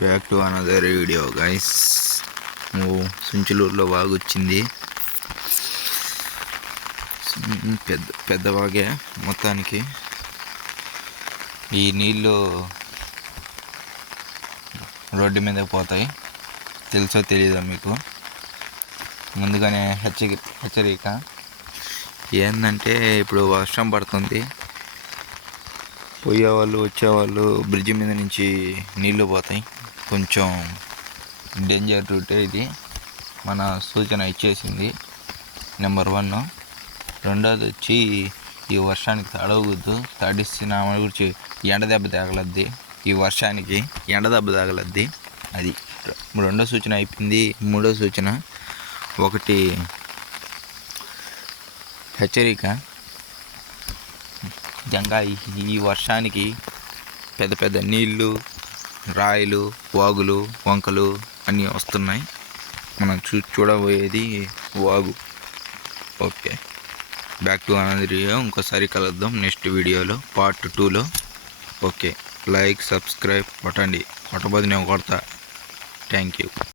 Back to another video guys. సుంచులూరులో బాగా వచ్చింది. పెద్ద వాగే మొత్తానికి. ఈ నీళ్ళు రోడ్డు మీద పోతాయి, తెలుసో తెలీదో మీకు. ముందుగానే హెచ్చరిక ఏంటంటే, ఇప్పుడు వర్షం పడుతుంది, పోయేవాళ్ళు వచ్చేవాళ్ళు బ్రిడ్జి మీద నుంచి నీళ్ళు పోతాయి. కొంచెం డేంజర్ రూటే ఇది. మన సూచన ఇచ్చేసింది నెంబర్ 1. రెండోది వచ్చి, ఈ వర్షానికి తడవద్దు. తడిసిన గురించి ఎండ దెబ్బ తగలద్ది. ఈ వర్షానికి ఎండ దెబ్బ తగలద్ది. అది రెండో సూచన అయిపోయింది. మూడో సూచన ఒకటి హెచ్చరిక. నిజంగా ఈ వర్షానికి పెద్ద పెద్ద నీళ్ళు, రాయిలు, వాగులు, వంకలు అన్నీ వస్తున్నాయి. మనం చూడబోయేది వాగు. Okay, back to another video. ఇంకోసారి కలుద్దాం నెక్స్ట్ వీడియోలో, పార్ట్ 2లో. ఓకే, లైక్, సబ్స్క్రైబ్ కొట్టండి. కొట్టబోదు నేను కొడతా. Thank you.